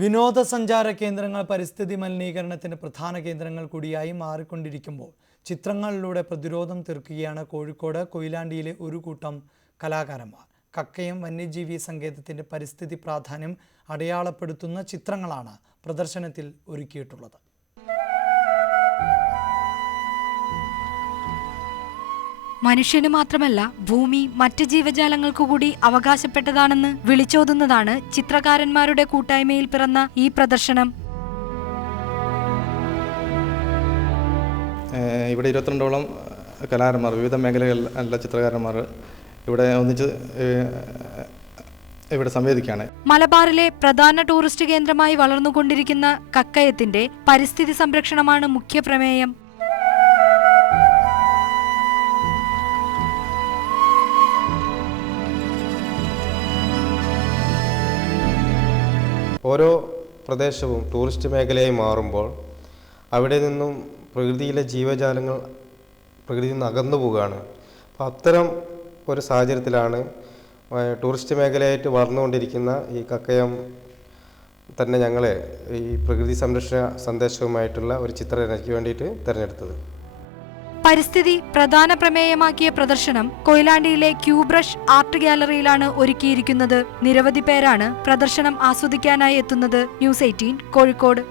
വിനോദസഞ്ചാര കേന്ദ്രങ്ങൾ പരിസ്ഥിതി മലിനീകരണത്തിന്റെ പ്രധാന കേന്ദ്രങ്ങൾ കൂടിയായി മാറിക്കൊണ്ടിരിക്കുമ്പോൾ ചിത്രങ്ങളിലൂടെ പ്രതിരോധം തീർക്കുകയാണ് കോഴിക്കോട് കൊയിലാണ്ടിയിലെ ഒരു കൂട്ടം കലാകാരന്മാർ. കക്കയം വന്യജീവി സങ്കേതത്തിന്റെ പരിസ്ഥിതി പ്രാധാന്യം അടയാളപ്പെടുത്തുന്ന ചിത്രങ്ങളാണ് പ്രദർശനത്തിൽ ഒരുക്കിയിട്ടുള്ളത്. മനുഷ്യന് മാത്രമല്ല ഭൂമി മറ്റ് ജീവജാലങ്ങൾക്കു കൂടി അവകാശപ്പെട്ടതാണെന്ന് വിളിച്ചോതുന്നതാണ് ചിത്രകാരന്മാരുടെ കൂട്ടായ്മയിൽ പിറന്ന ഈ പ്രദർശനം. ഇവിടെ 22ഓളം കലാകാരന്മാർ, വിവിധ മേഖലകളിലുള്ള ചിത്രകാരന്മാർ ഇവിടെ ഒന്നിച്ച് ഇവിടെ സംവേദിക്കുകയാണ്. മലബാറിലെ പ്രധാന ടൂറിസ്റ്റ് കേന്ദ്രമായി വളർന്നുകൊണ്ടിരിക്കുന്ന കക്കയത്തിന്റെ പരിസ്ഥിതി സംരക്ഷണമാണ് മുഖ്യ പ്രമേയം. ഓരോ പ്രദേശവും ടൂറിസ്റ്റ് മേഖലയായി മാറുമ്പോൾ അവിടെ നിന്നും പ്രകൃതിയിലെ ജീവജാലങ്ങൾ പ്രകൃതിയിൽ നിന്ന് അകന്നു പോവുകയാണ്. അപ്പോൾ അത്തരം ഒരു സാഹചര്യത്തിലാണ് ടൂറിസ്റ്റ് മേഖലയായിട്ട് വളർന്നുകൊണ്ടിരിക്കുന്ന ഈ കക്കയം തന്നെ ഞങ്ങളെ ഈ പ്രകൃതി സംരക്ഷണ സന്ദേശവുമായിട്ടുള്ള ഒരു ചിത്രരചനയ്ക്ക് വേണ്ടിയിട്ട് തിരഞ്ഞെടുത്തത്. പരിസ്ഥിതി പ്രധാന പ്രമേയമാക്കിയ പ്രദർശനം കൊയിലാണ്ടിയിലെ ക്യൂബ്രഷ് ആർട്ട് ഗാലറിയിലാണ് ഒരുക്കിയിരിക്കുന്നത്. നിരവധി പേരാണ് പ്രദർശനം ആസ്വദിക്കാനായി എത്തുന്നത്. ന്യൂസ് 18 കോഴിക്കോട്.